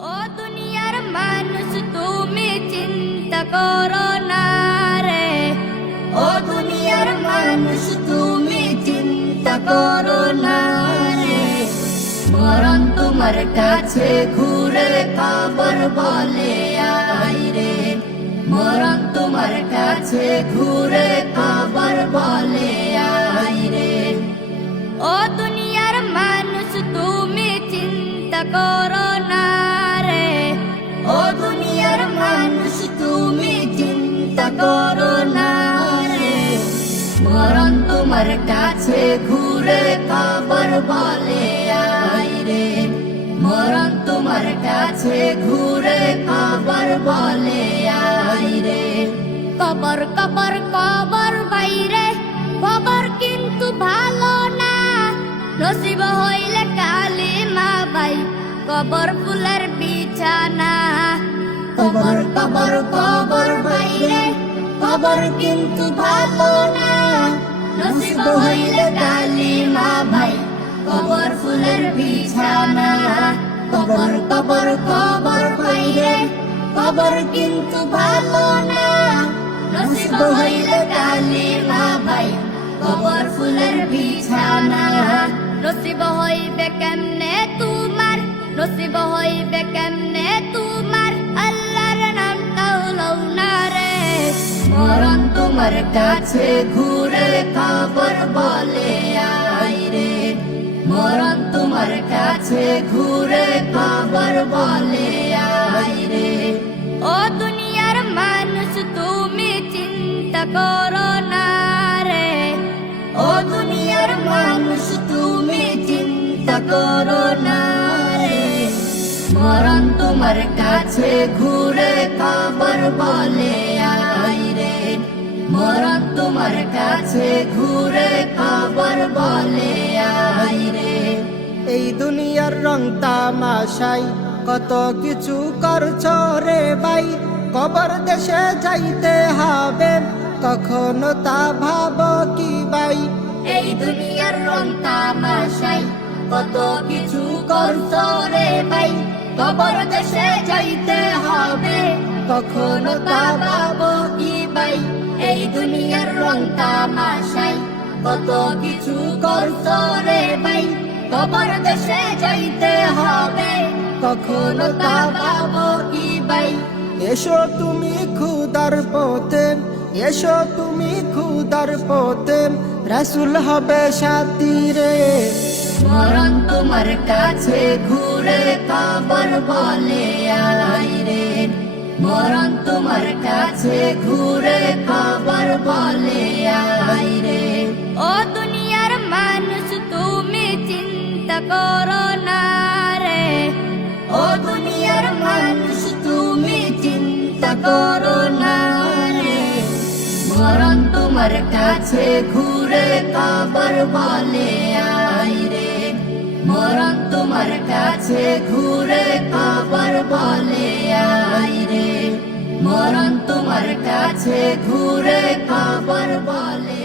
ও দুনিয়ার মানুষ তুমি চিন্তা করো না রে, ও দুনিয়ার মানুষ তুমি চিন্তা করো না রে। মরণ তোমার কাছে ঘুরে খবর বলে আয় রে, মরণ তোমার কাছে ঘুরে খবর বলে আয় রে। ও দুনিয়ার মানুষ তুমি চিন্তা করো না রে, ও দুনিয়ার মানুষ তুমি চিন্তা করো না রে। মরণ তোমার কাছে ঘুরে খবর বলে আয় রে, মরণ তোমার কাছে ঘুরে খবর বলে আয় রে। কবর কবর কবর বাইরে খবর কিন্তু ভালো না, নসিব হইলে কালিমা ভাই কবর ফুলের বিছানা। কবর কবর কবর বাইরে খবর কিন্তু ভালো না, নসিব হইলে কালিমা ভাই কবর ফুলের বিছানা। কবর কবর কবর বাইরে খবর কিন্তু ভালো না, নসিব হইলে কালিমা ভাই কবর ফুলের বিছানা। নসিব হইবে কেমনে তোমার, নসিব হইবে কেমনে তোমার আল্লাহর নামটাও লও না রে। মরণ তোমার কাছে ঘুরে খবর বলে আয় রে, মরণ তোমার কাছে ঘুরে খবর বলে আয় রে। ও দুনিয়ার মানুষ তুমি চিন্তা করো না রে, ও দুনিয়ার মানুষ তুমি চিন্তা করো না রে। মরণ তোমার কাছে ঘুরে খবর বলে আয় রে, মরণ তোমার কাছে ঘুরে খবর বলে আয় রে। এই দুনিয়ার রং তামাশাই কত কিছু করছো রে ভাই, কবর দেশে যাইতে হবে কখনো তা ভাবো কি ভাই। এই দুনিয়ার রং তামাশাই কত কিছু করছো রে ভাই, কবর দেশে যাইতে হবে কখনো তা ভাবো কি ভাই। এই দুনিয়ার রং তামাশাই কত কিছু করছো রে ভাই, কবর দেশে যাইতে হবে কখনো তা ভাবো কি ভাই। এসো তুমি খুদার পথে, এসো তুমি খুদার পথে, রাসূল হবে সাথী রে। মরণ তোমার কাছে ঘুরে খবর বলে আয় রে, মরণ তোমার কাছে ঘুরে খবর বলে আয় রে। ও দুনিয়ার মানুষ তুমি চিন্তা করো না রে, ও দুনিয়ার মানুষ তুমি চিন্তা করো না রে। মরণ তোমার কাছে ঘুরে খবর বলে আয় রে, মরণ তোমার কাছে ঘুরে খবর বলে আয় রে, মরণ তোমার কাছে ঘুরে খবর বলে